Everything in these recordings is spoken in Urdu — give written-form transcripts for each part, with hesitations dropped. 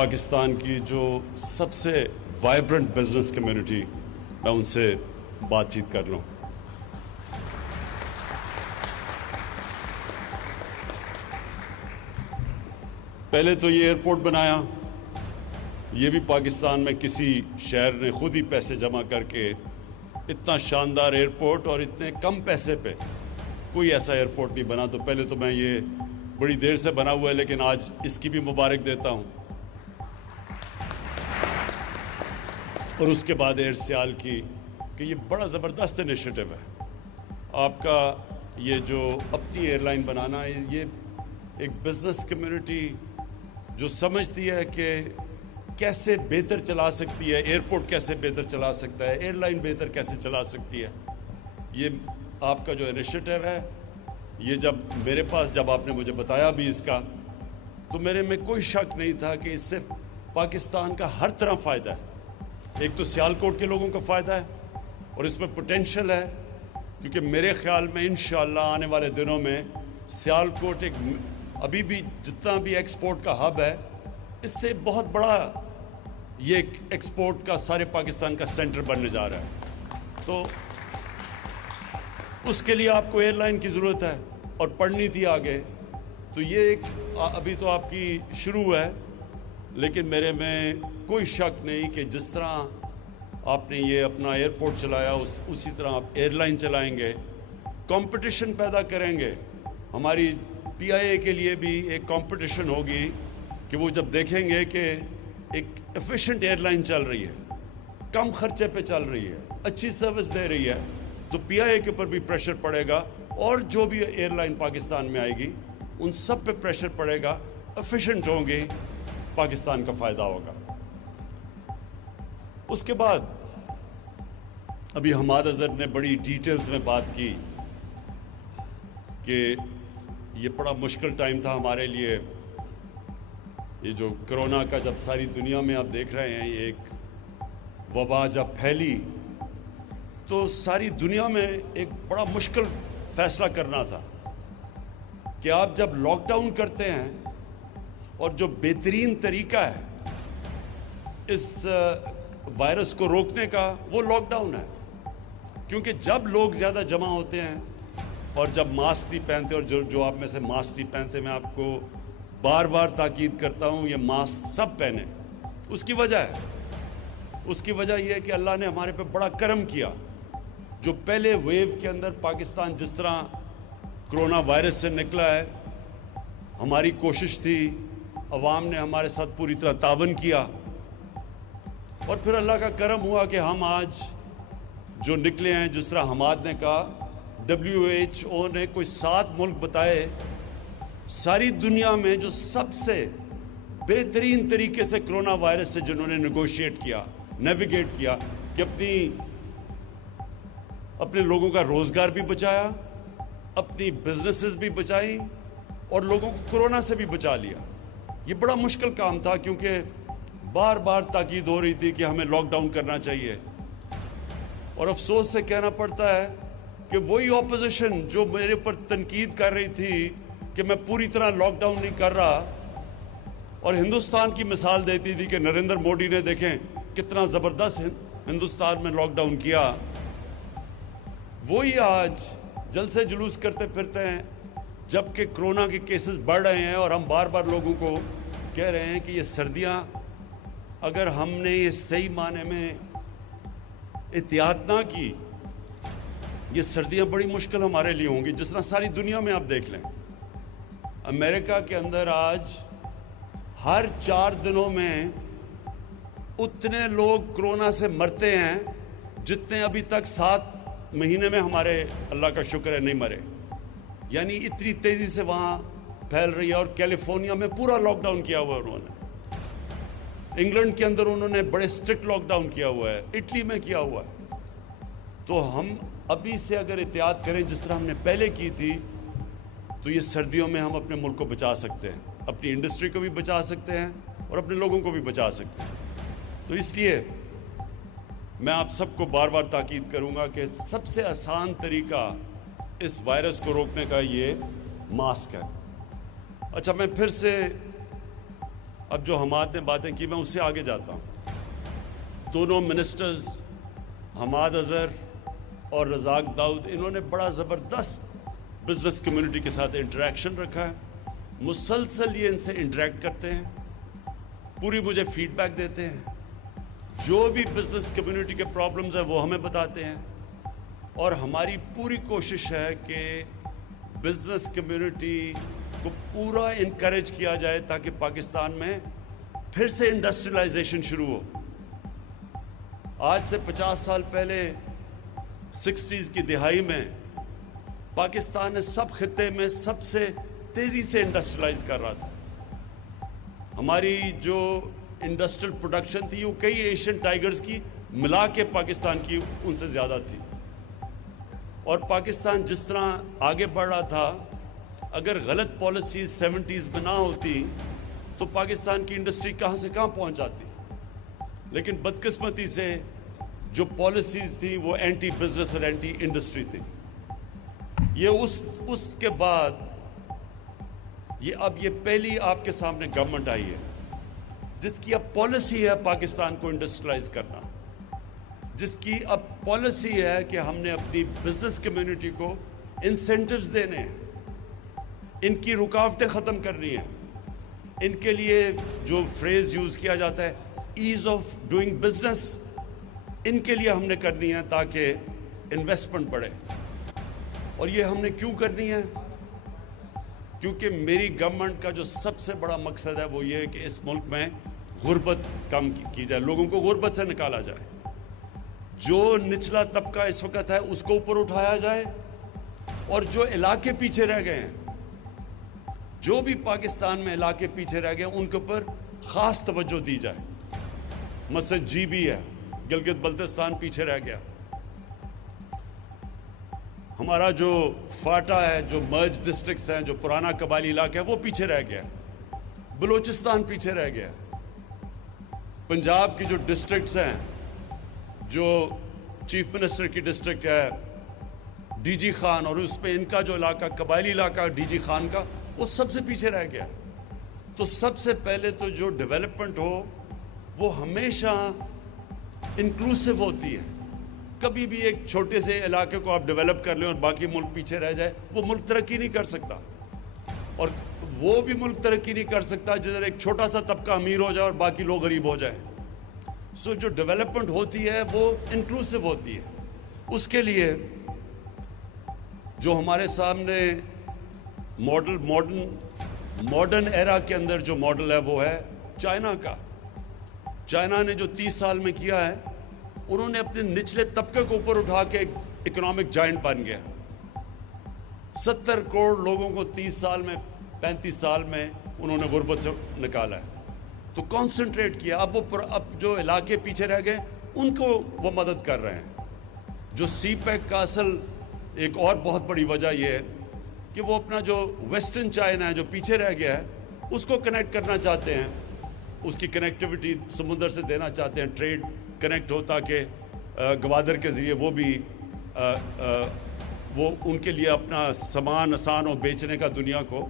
پاکستان کی جو سب سے وائبرنٹ بزنس کمیونٹی، میں ان سے بات چیت کر لوں۔ پہلے تو یہ ایئرپورٹ بنایا، یہ بھی پاکستان میں کسی شہر نے خود ہی پیسے جمع کر کے اتنا شاندار ایئرپورٹ، اور اتنے کم پیسے پہ کوئی ایسا ایئرپورٹ نہیں بنا۔ تو پہلے تو میں یہ بڑی دیر سے بنا ہوا ہے، لیکن آج اس کی بھی مبارک دیتا ہوں۔ اور اس کے بعد ایئر سیال کی کہ یہ بڑا زبردست انیشیٹو ہے آپ کا، یہ جو اپنی ایئر لائن بنانا ہے۔ یہ ایک بزنس کمیونٹی جو سمجھتی ہے کہ کیسے بہتر چلا سکتی ہے، ایئرپورٹ کیسے بہتر چلا سکتا ہے، ایئر لائن بہتر کیسے چلا سکتی ہے، یہ آپ کا جو انیشیٹو ہے۔ یہ جب میرے پاس جب آپ نے مجھے بتایا بھی اس کا، تو میرے میں کوئی شک نہیں تھا کہ اس سے پاکستان کا ہر طرح فائدہ ہے۔ ایک تو سیالکوٹ کے لوگوں کا فائدہ ہے، اور اس میں پوٹینشل ہے، کیونکہ میرے خیال میں انشاءاللہ آنے والے دنوں میں سیالکوٹ ایک ابھی بھی جتنا بھی ایکسپورٹ کا ہب ہے، اس سے بہت بڑا یہ ایک ایکسپورٹ کا سارے پاکستان کا سینٹر بننے جا رہا ہے۔ تو اس کے لیے آپ کو ایئر لائن کی ضرورت ہے، اور پڑھنی تھی آگے۔ تو یہ ایک ابھی تو آپ کی شروع ہے، لیکن میرے میں کوئی شک نہیں کہ جس طرح آپ نے یہ اپنا ایئرپورٹ چلایا، اسی طرح آپ ایئر لائن چلائیں گے، کمپٹیشن پیدا کریں گے۔ ہماری پی آئی اے کے لیے بھی ایک کمپٹیشن ہوگی کہ وہ جب دیکھیں گے کہ ایک ایفیشینٹ ایئر لائن چل رہی ہے، کم خرچے پہ چل رہی ہے، اچھی سروس دے رہی ہے، تو پی آئی اے کے اوپر بھی پریشر پڑے گا، اور جو بھی ایئر لائن پاکستان میں آئے گی ان سب پہ پریشر پڑے گا۔ ایفیشینٹ ہوں گے، پاکستان کا فائدہ ہوگا۔ اس کے بعد ابھی حماد اظہر نے بڑی ڈیٹیلز میں بات کی کہ یہ بڑا مشکل ٹائم تھا ہمارے لیے، یہ جو کرونا کا جب ساری دنیا میں آپ دیکھ رہے ہیں، یہ ایک وبا جب پھیلی تو ساری دنیا میں ایک بڑا مشکل فیصلہ کرنا تھا کہ آپ جب لاک ڈاؤن کرتے ہیں، اور جو بہترین طریقہ ہے اس وائرس کو روکنے کا وہ لاک ڈاؤن ہے، کیونکہ جب لوگ زیادہ جمع ہوتے ہیں اور جب ماسک نہیں پہنتے، اور جو آپ میں سے ماسک نہیں پہنتے، میں آپ کو بار بار تاکید کرتا ہوں یہ ماسک سب پہنے۔ اس کی وجہ یہ ہے کہ اللہ نے ہمارے پہ بڑا کرم کیا۔ جو پہلے ویو کے اندر پاکستان جس طرح کرونا وائرس سے نکلا ہے، ہماری کوشش تھی، عوام نے ہمارے ساتھ پوری طرح تعاون کیا، اور پھر اللہ کا کرم ہوا کہ ہم آج جو نکلے ہیں، جس طرح حماد نے کہا، WHO نے کوئی 7 ملک بتائے ساری دنیا میں جو سب سے بہترین طریقے سے کرونا وائرس سے جنہوں نے نیگوشیٹ کیا، نیویگیٹ کیا، کہ اپنے لوگوں کا روزگار بھی بچایا، اپنی بزنسز بھی بچائی، اور لوگوں کو کرونا سے بھی بچا لیا۔ یہ بڑا مشکل کام تھا، کیونکہ بار بار تاکید ہو رہی تھی کہ ہمیں لاک ڈاؤن کرنا چاہیے، اور افسوس سے کہنا پڑتا ہے کہ وہی اپوزیشن جو میرے اوپر تنقید کر رہی تھی کہ میں پوری طرح لاک ڈاؤن نہیں کر رہا، اور ہندوستان کی مثال دیتی تھی کہ نریندر مودی نے دیکھیں کتنا زبردست ہندوستان میں لاک ڈاؤن کیا، وہی آج جلسے جلوس کرتے پھرتے ہیں، جبکہ کرونا کے کیسز بڑھ رہے ہیں، اور ہم بار بار لوگوں کو کہہ رہے ہیں کہ یہ سردیاں اگر ہم نے یہ صحیح معنی میں احتیاط نہ کی، یہ سردیاں بڑی مشکل ہمارے لیے ہوں گی۔ جس طرح ساری دنیا میں آپ دیکھ لیں، امریکہ کے اندر آج ہر 4 دنوں میں اتنے لوگ کرونا سے مرتے ہیں جتنے ابھی تک 7 مہینے میں ہمارے اللہ کا شکر ہے نہیں مرے۔ یعنی اتنی تیزی سے وہاں پھیل رہی ہے، اور کیلیفورنیا میں پورا لاک ڈاؤن کیا ہوا ہے انہوں نے، انگلینڈ کے اندر انہوں نے بڑے سٹرکٹ لاک ڈاؤن کیا ہوا ہے، اٹلی میں کیا ہوا ہے۔ تو ہم ابھی سے اگر احتیاط کریں جس طرح ہم نے پہلے کی تھی، تو یہ سردیوں میں ہم اپنے ملک کو بچا سکتے ہیں، اپنی انڈسٹری کو بھی بچا سکتے ہیں، اور اپنے لوگوں کو بھی بچا سکتے ہیں۔ تو اس لیے میں آپ سب کو بار بار تاکید کروں گا کہ سب سے آسان طریقہ اس وائرس کو روکنے کا یہ ماسک ہے۔ اچھا، میں پھر سے اب جو حماد نے باتیں کی میں اس سے آگے جاتا ہوں. دونوں منسٹرز حماد اظہر اور رزاق داؤد انہوں نے بڑا زبردست بزنس کمیونٹی کے ساتھ انٹریکشن رکھا ہے. مسلسل یہ ان سے انٹریکٹ کرتے ہیں, پوری مجھے فیڈ بیک دیتے ہیں, جو بھی بزنس کمیونٹی کے پرابلمز ہیں وہ ہمیں بتاتے ہیں, اور ہماری پوری کوشش ہے کہ بزنس کمیونٹی کو پورا انکریج کیا جائے تاکہ پاکستان میں پھر سے انڈسٹریلائزیشن شروع ہو. آج سے 50 سال پہلے 60s کی دہائی میں پاکستان نے سب خطے میں سب سے تیزی سے انڈسٹریلائز کر رہا تھا. ہماری جو انڈسٹریل پروڈکشن تھی وہ کئی ایشین ٹائیگرز کی ملا کے پاکستان کی ان سے زیادہ تھی, اور پاکستان جس طرح آگے بڑھ رہا تھا, اگر غلط پالیسیز 70s میں نہ ہوتی تو پاکستان کی انڈسٹری کہاں سے کہاں پہنچ جاتی. لیکن بدقسمتی سے جو پالیسیز تھیں وہ اینٹی بزنس اور اینٹی انڈسٹری تھی. یہ اس کے بعد اب یہ پہلی آپ کے سامنے گورنمنٹ آئی ہے جس کی اب پالیسی ہے پاکستان کو انڈسٹریلائز کرنا, جس کی اب پالیسی ہے کہ ہم نے اپنی بزنس کمیونٹی کو انسینٹیوز دینے ہیں, ان کی رکاوٹیں ختم کرنی ہیں. ان کے لیے جو فریز یوز کیا جاتا ہے ایز آف ڈوئنگ بزنس, ان کے لیے ہم نے کرنی ہے تاکہ انویسٹمنٹ بڑھے. اور یہ ہم نے کیوں کرنی ہے؟ کیونکہ میری گورنمنٹ کا جو سب سے بڑا مقصد ہے وہ یہ ہے کہ اس ملک میں غربت کم کی جائے, لوگوں کو غربت سے نکالا جائے. جو نچلا طبقہ اس وقت ہے اس کو اوپر اٹھایا جائے, اور جو علاقے پیچھے رہ گئے ہیں, جو بھی پاکستان میں علاقے پیچھے رہ گئے ہیں ان کے اوپر خاص توجہ دی جائے. مثلا جی بھی ہے, گلگت بلتستان پیچھے رہ گیا. ہمارا جو فاٹا ہے, جو مرج ڈسٹرکٹس ہیں, جو پرانا قبائلی علاقہ ہے وہ پیچھے رہ گیا. بلوچستان پیچھے رہ گیا. پنجاب کی جو ڈسٹرکٹس ہیں, جو چیف منسٹر کی ڈسٹرکٹ ہے ڈی جی خان, اور اس پہ ان کا جو علاقہ قبائلی علاقہ ڈی جی خان کا, وہ سب سے پیچھے رہ گیا. تو سب سے پہلے تو جو ڈیولپمنٹ ہو وہ ہمیشہ انکلوسیو ہوتی ہے. کبھی بھی ایک چھوٹے سے علاقے کو آپ ڈیولپ کر لیں اور باقی ملک پیچھے رہ جائے, وہ ملک ترقی نہیں کر سکتا. اور وہ بھی ملک ترقی نہیں کر سکتا جدھر ایک چھوٹا سا طبقہ امیر ہو جائے اور باقی لوگ غریب ہو جائیں. سو جو ڈیولپمنٹ ہوتی ہے وہ انکلوسیو ہوتی ہے. اس کے لیے جو ہمارے سامنے ماڈرن ایرا کے اندر جو ماڈل ہے وہ ہے چائنا کا. چائنا نے جو 30 سال میں کیا ہے, انہوں نے اپنے نچلے طبقے کو اوپر اٹھا کے ایک اکنامک جائنٹ بن گیا. 70 کروڑ لوگوں کو 30 سال میں 35 سال میں انہوں نے غربت سے نکالا ہے. تو کانسنٹریٹ کیا. اب جو علاقے پیچھے رہ گئے ان کو وہ مدد کر رہے ہیں. جو سی پیک کا اصل ایک اور بہت بڑی وجہ یہ ہے کہ وہ اپنا جو ویسٹرن چائنا ہے جو پیچھے رہ گیا ہے اس کو کنیکٹ کرنا چاہتے ہیں, اس کی کنیکٹیوٹی سمندر سے دینا چاہتے ہیں, ٹریڈ کنیکٹ ہو تاکہ گوادر کے ذریعے وہ ان کے لیے اپنا سامان آسان ہو بیچنے کا دنیا کو,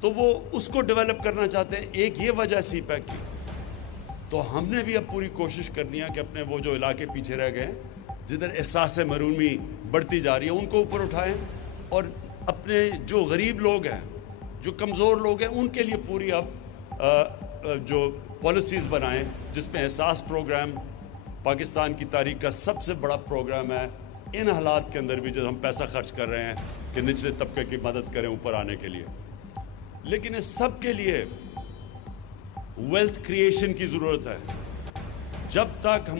تو وہ اس کو ڈیولپ کرنا چاہتے ہیں. ایک یہ وجہ سی پیک کی. تو ہم نے بھی اب پوری کوشش کرنی ہے کہ اپنے وہ جو علاقے پیچھے رہ گئے ہیں جدھر احساس محرومی بڑھتی جا رہی ہے ان کو اوپر اٹھائیں, اور اپنے جو غریب لوگ ہیں, جو کمزور لوگ ہیں, ان کے لیے پوری اب جو پالیسیز بنائیں, جس میں احساس پروگرام پاکستان کی تاریخ کا سب سے بڑا پروگرام ہے. ان حالات کے اندر بھی جب ہم پیسہ خرچ کر رہے ہیں کہ نچلے طبقے کی مدد کریں اوپر آنے کے لیے, لیکن اس سب کے لیے ویلتھ کریشن کی ضرورت ہے. جب تک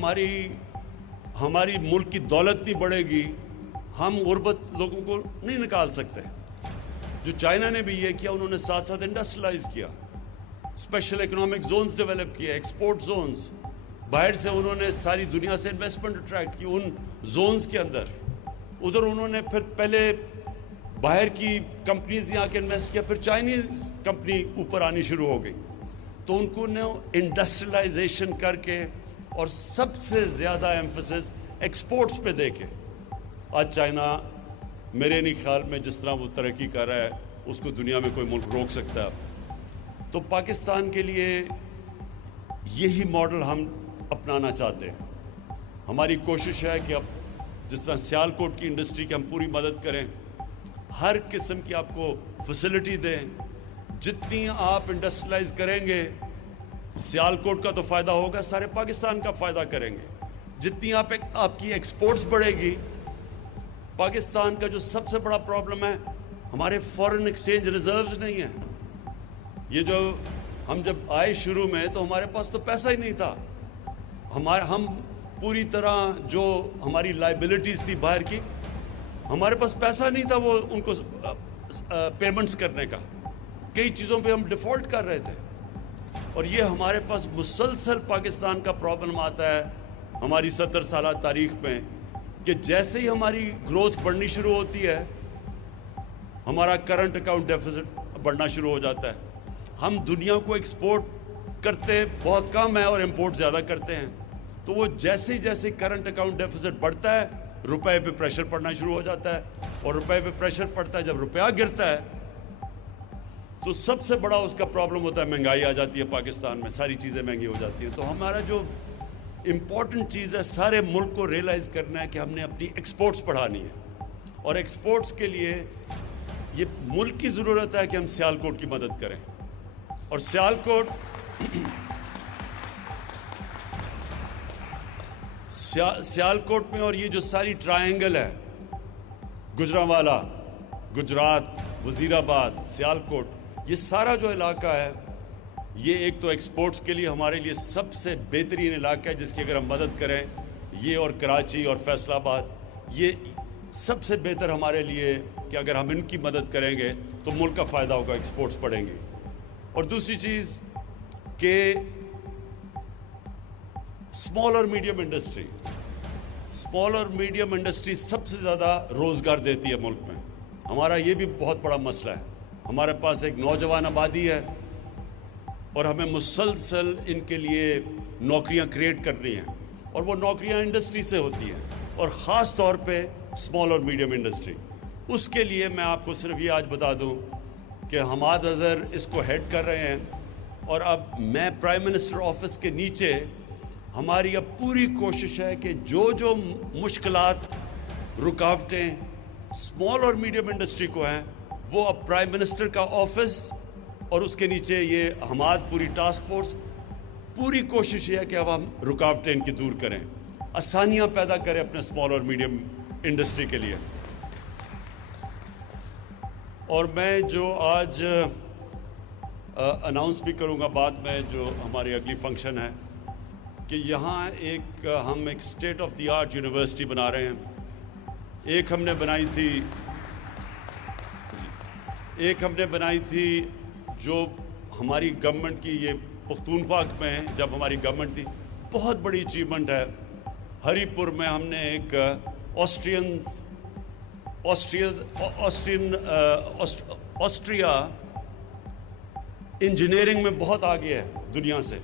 ہماری ملک کی دولت نہیں بڑھے گی ہم غربت لوگوں کو نہیں نکال سکتے. جو چائنا نے بھی یہ کیا, انہوں نے ساتھ ساتھ انڈسٹریلائز کیا, اسپیشل اکنامک زونز ڈیولپ کیے, ایکسپورٹ زونز. باہر سے انہوں نے ساری دنیا سے انویسٹمنٹ اٹریکٹ کی ان زونز کے اندر. ادھر انہوں نے پھر پہلے باہر کی کمپنیز یہاں کے انویسٹ کیا, پھر چائنیز کمپنی اوپر آنی شروع ہو گئی. تو ان کو نے انڈسٹریلائزیشن کر کے اور سب سے زیادہ ایمفسس ایکسپورٹس پہ دے کے آج چائنا میرے نہیں خیال میں جس طرح وہ ترقی کر رہا ہے اس کو دنیا میں کوئی ملک روک سکتا ہے. تو پاکستان کے لیے یہی ماڈل ہم اپنانا چاہتے ہیں. ہماری کوشش ہے کہ اب جس طرح سیالکوٹ کی انڈسٹری کی ہم پوری مدد کریں, ہر قسم کی آپ کو فیسلٹی دیں. جتنی آپ انڈسٹریلائز کریں گے سیالکوٹ کا تو فائدہ ہوگا, سارے پاکستان کا فائدہ کریں گے. جتنی آپ کی ایکسپورٹس بڑھے گی, پاکستان کا جو سب سے بڑا پرابلم ہے ہمارے فورن ایکسچینج ریزروز نہیں ہیں. یہ جو ہم جب آئے شروع میں تو ہمارے پاس تو پیسہ ہی نہیں تھا. ہم پوری طرح جو ہماری لائبلٹیز تھی باہر کی, ہمارے پاس پیسہ نہیں تھا وہ ان کو پیمنٹس کرنے کا. کئی چیزوں پہ ہم ڈیفالٹ کر رہے تھے. اور یہ ہمارے پاس مسلسل پاکستان کا پرابلم آتا ہے ہماری 70 سالہ تاریخ میں, کہ جیسے ہی ہماری گروتھ بڑھنی شروع ہوتی ہے ہمارا کرنٹ اکاؤنٹ ڈیفیسٹ بڑھنا شروع ہو جاتا ہے. ہم دنیا کو ایکسپورٹ کرتے بہت کم ہے اور امپورٹ زیادہ کرتے ہیں. تو وہ جیسے جیسے کرنٹ اکاؤنٹ ڈیفیسٹ بڑھتا ہے روپے پہ پریشر پڑنا شروع ہو جاتا ہے. اور روپے پہ پریشر پڑتا ہے, جب روپیہ گرتا ہے تو سب سے بڑا اس کا پرابلم ہوتا ہے مہنگائی آ جاتی ہے پاکستان میں, ساری چیزیں مہنگی ہو جاتی ہیں. تو ہمارا جو امپورٹنٹ چیز ہے سارے ملک کو ریئلائز کرنا ہے کہ ہم نے اپنی ایکسپورٹس بڑھانی ہے. اور ایکسپورٹس کے لیے یہ ملک کی ضرورت ہے کہ ہم سیالکوٹ کی مدد کریں. اور سیالکوٹ میں اور یہ جو ساری ٹرائنگل ہے, گجرانوالہ, گجرات, وزیر آباد, سیالکوٹ, یہ سارا جو علاقہ ہے یہ ایک تو ایکسپورٹس کے لیے ہمارے لیے سب سے بہترین علاقہ ہے جس کی اگر ہم مدد کریں, یہ اور کراچی اور فیصل آباد, یہ سب سے بہتر ہمارے لیے کہ اگر ہم ان کی مدد کریں گے تو ملک کا فائدہ ہوگا, ایکسپورٹس بڑھیں گے. اور دوسری چیز کہ اسمال اور میڈیم انڈسٹری سب سے زیادہ روزگار دیتی ہے ملک میں. ہمارا یہ بھی بہت بڑا مسئلہ ہے. ہمارے پاس ایک نوجوان آبادی ہے اور ہمیں مسلسل ان کے لیے نوکریاں کریٹ کرنی ہیں, اور وہ نوکریاں انڈسٹری سے ہوتی ہیں, اور خاص طور پہ اسمال اور میڈیم انڈسٹری. اس کے لیے میں آپ کو صرف یہ آج بتا دوں کہ حماد اظہر اس کو ہیڈ کر رہے ہیں, اور اب میں پرائم منسٹر آفس کے نیچے ہماری اب پوری کوشش ہے کہ جو مشکلات, رکاوٹیں اسمال اور میڈیم انڈسٹری کو ہیں وہ اب پرائم منسٹر کا آفس اور اس کے نیچے یہ حماد پوری ٹاسک فورس, پوری کوشش یہ ہے کہ اب ہم رکاوٹیں ان کی دور کریں, آسانیاں پیدا کریں اپنے اسمال اور میڈیم انڈسٹری کے لیے. اور میں جو آج اناؤنس بھی کروں گا بعد میں جو ہماری اگلی فنکشن ہے, کہ یہاں ہم ایک state of the art university بنا رہے ہیں. ایک ہم نے بنائی تھی جو ہماری گورنمنٹ کی, یہ پختونخوا میں جب ہماری گورنمنٹ تھی, بہت بڑی اچیومنٹ ہے. ہری پور میں ہم نے ایک آسٹریا انجینئرنگ میں بہت آگے ہے دنیا سے,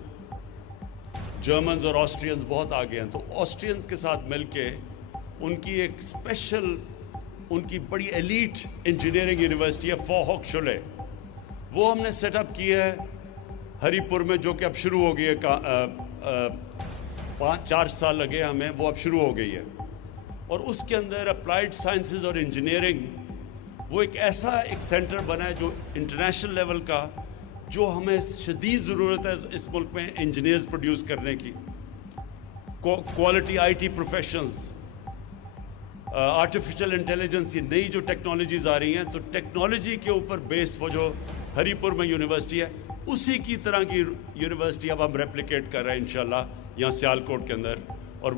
جرمنز اور آسٹرینز بہت آگے ہیں. تو آسٹرینز کے ساتھ مل کے ان کی ایک اسپیشل, ان کی بڑی ایلیٹ انجینئرنگ یونیورسٹی ہے فوہوک-شولے, وہ ہم نے سیٹ اپ کی ہے ہری پور میں, جو کہ اب شروع ہو گئی ہے. 4 سال لگے ہمیں, وہ اب شروع ہو گئی ہے. اور اس کے اندر اپلائیڈ سائنسز اور انجینئرنگ وہ ایک ایسا سینٹر بنا ہے جو انٹرنیشنل لیول کا, جو ہمیں شدید ضرورت ہے اس ملک میں انجینئرز پروڈیوس کرنے کی. Quality I T professions, artificial intelligence, یہ نئی جو ٹیکنالوجیز آ رہی ہیں, تو ٹیکنالوجی کے اوپر بیس وہ جو ہری پور میں یونیورسٹی ہے اسی کی طرح کی یونیورسٹی اب ہم ریپلیکیٹ کر رہے ہیں انشاءاللہ یہاں سیالکوٹ کے اندر. اور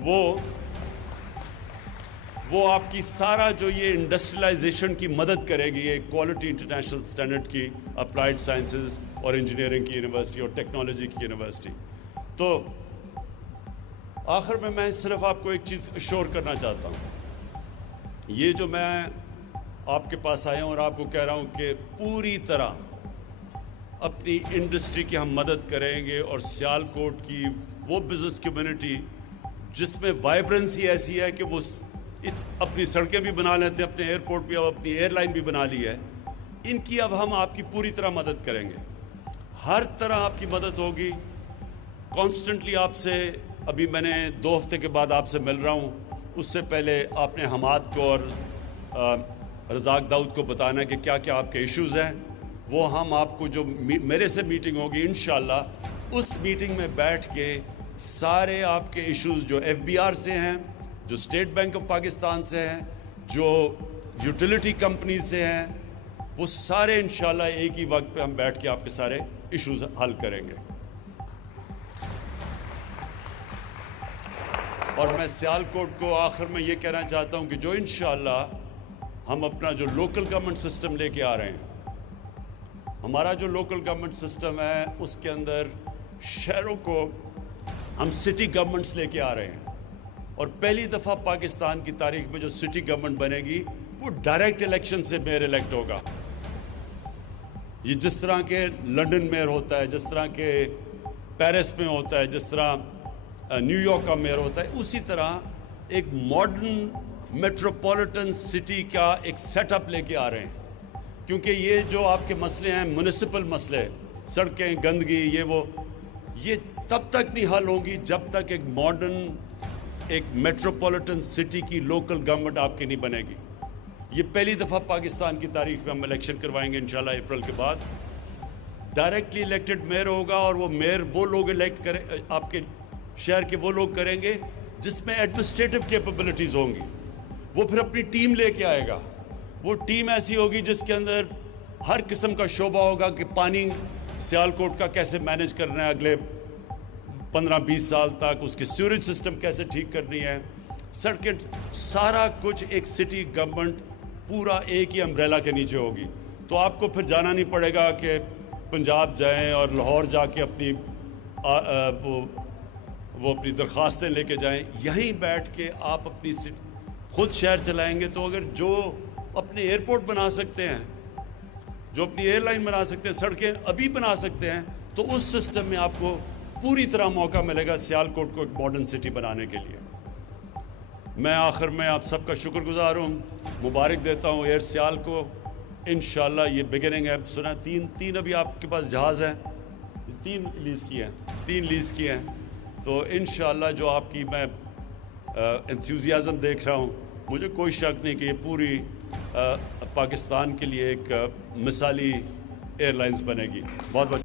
وہ آپ کی سارا جو یہ انڈسٹریلائزیشن کی مدد کرے گی, یہ کوالٹی انٹرنیشنل سٹینڈرڈ کی اپلائیڈ سائنسز اور انجینئرنگ کی یونیورسٹی اور ٹیکنالوجی کی یونیورسٹی. تو آخر میں صرف آپ کو ایک چیز اشور کرنا چاہتا ہوں, یہ جو میں آپ کے پاس آیا ہوں اور آپ کو کہہ رہا ہوں کہ پوری طرح اپنی انڈسٹری کی ہم مدد کریں گے, اور سیالکوٹ کی وہ بزنس کمیونٹی جس میں وائبرنسی ایسی ہے کہ وہ اپنی سڑکیں بھی بنا لیتے ہیں, اپنے ایئرپورٹ بھی, اب اپنی ایئر لائن بھی بنا لی ہے, ان کی اب ہم آپ کی پوری طرح مدد کریں گے. ہر طرح آپ کی مدد ہوگی. کانسٹنٹلی آپ سے ابھی میں نے 2 ہفتے کے بعد آپ سے مل رہا ہوں. اس سے پہلے آپ نے حماد کو اور رزاق داؤد کو بتانا کہ کیا کیا آپ کے ایشوز ہیں. وہ ہم آپ کو جو میرے سے میٹنگ ہوگی انشاءاللہ اس میٹنگ میں بیٹھ کے سارے آپ کے ایشوز جو ایف بی آر سے ہیں, جو اسٹیٹ بینک آف پاکستان سے ہیں, جو یوٹیلیٹی کمپنیز سے ہیں, وہ سارے انشاءاللہ ایک ہی وقت پہ ہم بیٹھ کے آپ کے سارے ایشوز حل کریں گے. اور میں سیالکوٹ کو آخر میں یہ کہنا چاہتا ہوں کہ جو انشاءاللہ ہم اپنا جو لوکل گورنمنٹ سسٹم لے کے آ رہے ہیں, ہمارا جو لوکل گورنمنٹ سسٹم ہے اس کے اندر شہروں کو ہم سٹی گورنمنٹس لے کے آ رہے ہیں. اور پہلی دفعہ پاکستان کی تاریخ میں جو سٹی گورنمنٹ بنے گی وہ ڈائریکٹ الیکشن سے میئر الیکٹ ہوگا. یہ جس طرح کے لنڈن میئر ہوتا ہے, جس طرح کے پیرس میں ہوتا ہے, جس طرح نیو یارک کا میئر ہوتا ہے, اسی طرح ایک ماڈرن میٹروپولیٹن سٹی کا ایک سیٹ اپ لے کے آ رہے ہیں. کیونکہ یہ جو آپ کے مسئلے ہیں میونسپل مسئلے, سڑکیں, گندگی, یہ تب تک نہیں حل ہوں گی جب تک ایک ماڈرن ایک میٹروپولیٹن سٹی کی لوکل گورنمنٹ آپ کی نہیں بنے گی. یہ پہلی دفعہ پاکستان کی تاریخ میں ہم الیکشن کروائیں گے انشاءاللہ اپریل کے بعد. ڈائریکٹلی الیکٹڈ میئر ہوگا اور وہ میئر وہ لوگ الیکٹ کریں, آپ کے شہر کے وہ لوگ کریں گے جس میں ایڈمنسٹریٹو کیپبلٹیز ہوں گی. وہ پھر اپنی ٹیم لے کے آئے گا. وہ ٹیم ایسی ہوگی جس کے اندر ہر قسم کا شعبہ ہوگا کہ پانی سیالکوٹ کا کیسے مینیج کرنا ہے اگلے 15-20 سال تک, اس کی سیوریج سسٹم کیسے ٹھیک کرنی ہے, سڑکیں, سارا کچھ ایک سٹی گورنمنٹ پورا ایک ہی امبریلا کے نیچے ہوگی. تو آپ کو پھر جانا نہیں پڑے گا کہ پنجاب جائیں اور لاہور جا کے اپنی وہ اپنی درخواستیں لے کے جائیں. یہیں بیٹھ کے آپ اپنی خود شہر چلائیں گے. تو اگر جو اپنے ایئرپورٹ بنا سکتے ہیں, جو اپنی ایئر لائن بنا سکتے ہیں, سڑکیں ابھی بنا سکتے ہیں, تو اس سسٹم میں آپ کو پوری طرح موقع ملے گا سیالکوٹ کو ایک ماڈرن سٹی بنانے کے لیے. میں آخر میں آپ سب کا شکر گزار ہوں, مبارک دیتا ہوں ایئر سیال کو. انشاءاللہ یہ بگننگ ہے. سنا تین ابھی آپ کے پاس جہاز ہیں, 3 لیز کیے ہیں. تو انشاءاللہ جو آپ کی میں انتھیوزیازم دیکھ رہا ہوں, مجھے کوئی شک نہیں کہ یہ پوری پاکستان کے لیے ایک مثالی ایئر لائنز بنے گی. بہت